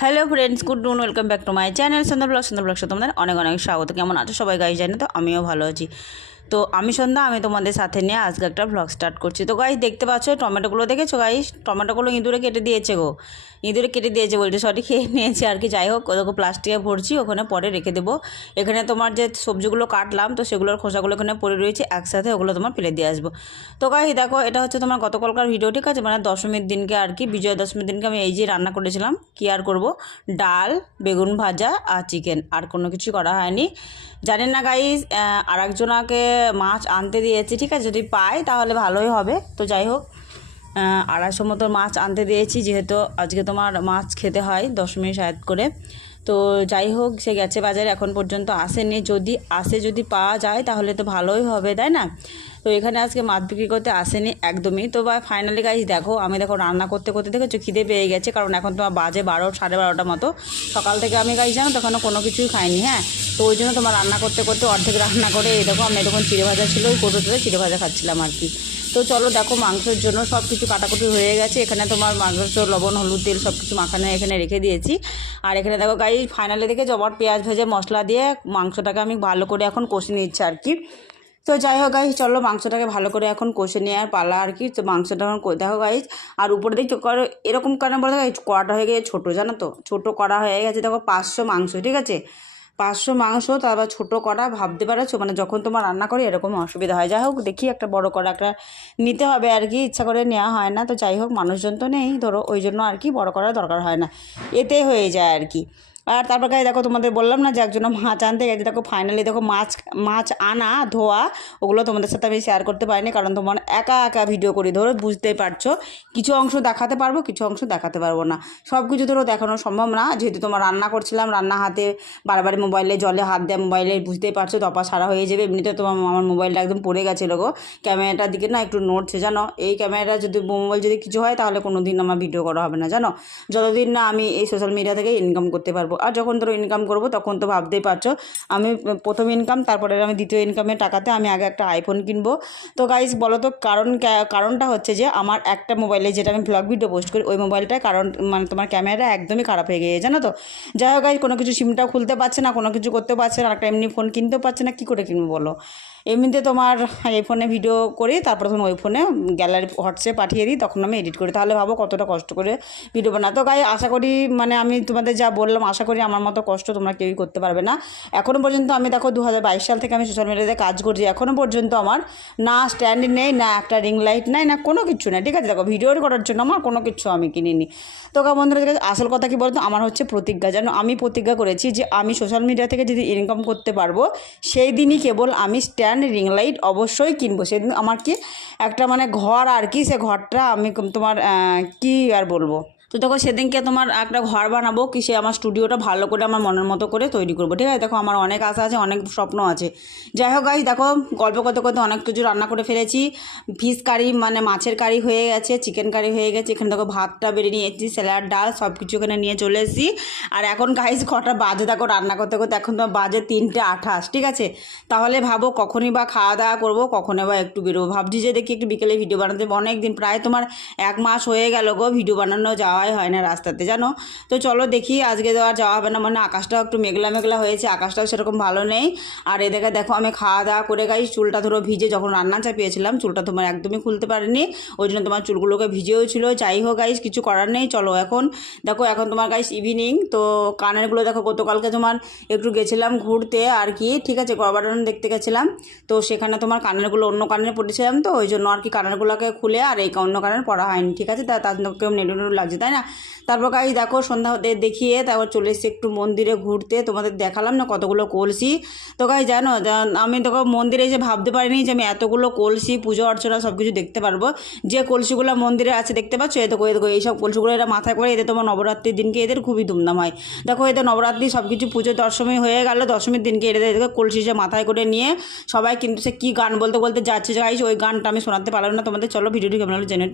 Hello friends good noon welcome back to my channel Sandhya blog Sandhya blog তোমাদের অনেক অনেক স্বাগত। কেমন আছো সবাই গাই জানে তো আমিও ভালো আছি। তো আমি সন্ধ্যা, আমি তোমাদের সাথে নিয়ে আজকে একটা ভ্লগ স্টার্ট করছি। তো গাইজ দেখতে পাচ্ছ, টমেটোগুলো দেখেছ গাইজ টমেটোগুলো ইঁদুরে কেটে দিয়েছে গো। ইঁদুরে কেটে দিয়েছে বলতে সরি খেয়ে নিয়েছে আর কি, যাই হোক, ওদেরকে প্লাস্টিকে ভরছি, ওখানে পরে রেখে দেবো। এখানে তোমার যে সবজিগুলো কাটলাম, তো সেগুলোর খোসাগুলো এখানে পড়ে রয়েছে, একসাথে ওগুলো তোমার ফেলে দিয়ে আসব। তো গাই দেখো, এটা হচ্ছে তোমার গতকালকার ভিডিও ঠিক আছে? মানে দশমীর দিনকে আর কি, বিজয়া দশমীর দিনকে আমি এই যে রান্না করেছিলাম, কি আর করব? ডাল, বেগুন ভাজা আর চিকেন আর কোনো কিছু করা হয়নি। জানেন না গাইজ আর একজনাকে মাছ আনতে দিয়েছি, ঠিক আছে? যদি পাই তাহলে ভালোই হবে। তো যাই হোক আড়াইশো মতো মাছ আনতে দিয়েছি, যেহেতু আজকে তোমার মাছ খেতে হয়, দশ মিনিট আয়াত করে। তো যাই হোক, সে গেছে বাজারে, এখন পর্যন্ত আসেনি। যদি আসে, যদি পাওয়া যায় তাহলে তো ভালোই হবে, তাই না? তো এখানে আজকে মাছ বিক্রি করতে আসেনি একদমই। তো বা ফাইনালি গাইজ দেখো, আমি দেখো রান্না করতে করতে দেখেছ, খিদে পেয়ে গেছে, কারণ এখন তোমার বাজে বারো, সাড়ে বারোটা মতো। সকাল থেকে আমি গাইজ জানো তখন কোনো কিছুই খাইনি হ্যাঁ? তো ওই জন্য তোমার রান্না করতে করতে অর্ধেক রান্না করে, এই দেখো, আমি তখন চিড়ে ভাজা ছিল, ওই কোটোতে চিড়ে ভাজা খাচ্ছিলাম আর কি। তো চলো দেখো, মাংসের জন্য সব কিছু কাটাকুটি হয়ে গেছে। এখানে তোমার মাংস লবণ, হলুদ, তেল সব কিছু মাখানো এখানে রেখে দিয়েছি। আর এখানে দেখো গাই ফাইনালি দেখে জবর পেঁয়াজ ভেজে মশলা দিয়ে মাংসটাকে আমি ভালো করে এখন কষে নিচ্ছি আর কি। তো যাই হোক গাইজ চলো মাংসটাকে ভালো করে এখন কষে নেওয়ার পালা আর কি। তো মাংসটা এখন দেখো গাইজ আর উপরে দেখছ করো এরকম কারণে বলে কড়াটা হয়ে গেছে ছোটো, জানো তো? ছোটো কড়া হয়ে গেছে, দেখো পাঁচশো মাংস, ঠিক আছে? পাঁচশো মাংস, তারপর ছোটো কড়া, ভাবতে পারছ? মানে যখন তোমার রান্না করি এরকম অসুবিধা হয়। যাই হোক, দেখি একটা বড় কড়া একটা নিতে হবে আর কি, ইচ্ছা করে নেওয়া হয় না। তো যাই হোক, মানুষজন তো নেই, ধরো, ওই জন্য আর কি বড় করার দরকার হয় না। এতে হয়ে যায় আর কি। আর তারপর গায়ে দেখো তোমাদের বললাম না যে একজন মাছ আনতে গেছে। দেখো ফাইনালি দেখো মাছ মাছ আনা, ধোয়া, ওগুলো তোমাদের সাথে আমি শেয়ার করতে পারিনি কারণ তোমার একা একা ভিডিও করি। ধরো বুঝতেই পারছ, কিছু অংশ দেখাতে পারব, কিছু অংশ দেখাতে পারব না। সব কিছু ধরো দেখানো সম্ভব না। যেহেতু তোমার রান্না করছিলাম, রান্না হাতে বারবার মোবাইলে জলে হাত দেয় মোবাইলে বুঝতেই পারছ দপা সারা হয়ে যাবে। এমনিতে তোমার আমার মোবাইলটা একদম পড়ে গেছিল গো ক্যামেরাটার দিকে না একটু নড়ছে জানো, এই ক্যামেরাটা যদি মোবাইল যদি কিছু হয় তাহলে কোনো দিন আমার ভিডিও করা হবে না, জানো? যতদিন না আমি এই সোশ্যাল মিডিয়া থেকে ইনকাম করতে পারব। আর যখন ধরো ইনকাম করব তখন তো ভাবতেই পারছ। আমি প্রথম ইনকাম তারপরে আমি দ্বিতীয় ইনকামের টাকাতে আমি আগে একটা আইফোন কিনবো। তো গাইজ বলো তো কারণ কারণটা হচ্ছে যে আমার একটা মোবাইলে যেটা আমি ব্লগ ভিডিও পোস্ট করি, ওই মোবাইলটায় কারণ মানে তোমার ক্যামেরা একদমই খারাপ হয়ে গিয়ে জানো তো? যাই হোক গাইজ কোনো কিছু সিমটাও খুলতে পারছে না, কোনো কিছু করতে পারছে না একটা এমনি ফোন কিনতেও পারছে না, কী করে কিনবো বলো? এমনিতে তোমার এই ফোনে ভিডিও করি, তারপর তখন ওই ফোনে গ্যালারি হোয়াটসঅ্যাপ পাঠিয়ে দিই, তখন আমি এডিট করি। তাহলে ভাবো কতটা কষ্ট করে ভিডিও বানা তো গাই আশা করি মানে আমি তোমাদের যা বললাম, আশা করি, আমার মতো কষ্ট তোমরা কেউই করতে পারবে না। এখনও পর্যন্ত আমি দেখো দু হাজার বাইশ সাল থেকে আমি সোশ্যাল মিডিয়াতে কাজ করছি। এখনও পর্যন্ত আমার না স্ট্যান্ড নেই, না একটা রিং লাইট নেই, না কোনো কিছু নেই। ঠিক আছে, দেখো ভিডিও করার জন্য আমার কোনো কিছু আমি কিনিনি। তো কা বন্ধুরা আসল কথা কি বলতো? আমার হচ্ছে প্রতিজ্ঞা। যেন আমি প্রতিজ্ঞা করেছি যে আমি সোশ্যাল মিডিয়া থেকে যদি ইনকাম করতে পারব, সেই দিনই কেবল আমি স্ট্যান্ড রিং লাইট অবশ্যই কিনবো। সেদিন আমার কি একটা মানে ঘর আর কি, সে ঘরটা আমি তোমার কি আর বলব? তো দেখো সেদিনকে তোমার একটা ঘর বানাবো কি সে আমার স্টুডিওটা ভালো করে আমার মনের মতো করে তৈরি করব, ঠিক আছে? দেখো আমার অনেক আশা আছে, অনেক স্বপ্ন আছে। যাই হোক গাইজ দেখো গল্প করতে করতে অনেক কিছু রান্না করে ফেলেছি। ফিশ কারি মানে মাছের কারি হয়ে গেছে চিকেন কারি হয়ে গেছে। এখানে দেখো ভাতটা বেরিয়ে নিয়ে এসেছি স্যালাড ডাল সব কিছু এখানে নিয়ে চলে এসেছি। আর এখন গাইজ কটা বাজে দেখো রান্না করতে করতে, এখন তোমার বাজে তিনটে আঠাশ, ঠিক আছে? তাহলে ভাবো কখনই বা খাওয়া দাওয়া করব, কখনই বা একটু বেরোবো। ভাবছি যে দেখি একটু বিকেলে ভিডিও বানাতে অনেক দিন প্রায় তোমার এক মাস হয়ে গেল গো ভিডিও বানানো যাওয়াই হয় না রাস্তাতে, জানো? তো চলো দেখি আজকে তো আর যাওয়া হবে না। মানে আকাশটাও একটু মেঘলা মেঘলা হয়েছে, আকাশটাও সেরকম ভালো নেই। আর এদিকে দেখো, আমি খাওয়া দাওয়া করে গাই চুলটা ধরো ভিজে যখন রান্না চাপিয়েছিলাম, চুলটা তোমার একদমই খুলতে পারিনি। ওই জন্য তোমার চুলগুলোকে ভিজেও ছিল। যাই হোক গাইস, কিছু করার নেই, চলো এখন। দেখো, এখন তোমার গাইস ইভিনিং তো কানেরগুলো দেখো, গতকালকে তোমার একটু গেছিলাম ঘুরতে আর কি। ঠিক আছে গবাডন দেখতে গেছিলাম। তো সেখানে তোমার কানেরগুলো অন্য কানের পড়েছিলাম তো, ওই জন্য আর কি কানেরগুলোকে খুলে আর এই অন্য কানের পড়া হয়নি। ঠিক আছে, তা তার কেউ নেটু লাগছে। তাই না? তারপর গাই দেখো সন্ধ্যা দেখিয়ে তারপর চলে এসেছি একটু মন্দিরে ঘুরতে। তোমাদের দেখালাম না কতগুলো কলসি। তো গাই জানো আমি তোকে মন্দিরে এসে ভাবতে পারিনি যে আমি এতগুলো কলসি, পুজো অর্চনা সব কিছু দেখতে পারব। যে কলসিগুলো মন্দিরে আছে দেখতে পাচ্ছ? এ দেখো এ দেখো, এইসব কলসিগুলো এরা মাথায় করে এদের তোমার নবরাত্রির দিনকে এদের খুবই ধুমধাম হয়। দেখো, এদের নবরাত্রি সব কিছু পুজো দশমী হয়ে গেল, দশমীর দিনকে এদের, এদেরকে কলসি সে মাথায় করে নিয়ে সবাই কিন্তু সে কী গান বলতে বলতে যাচ্ছে। গাইছে ওই গানটা আমি শোনাতে পারলাম না। তোমাদের চলো ভিডিওটি কেমন হলো জেনে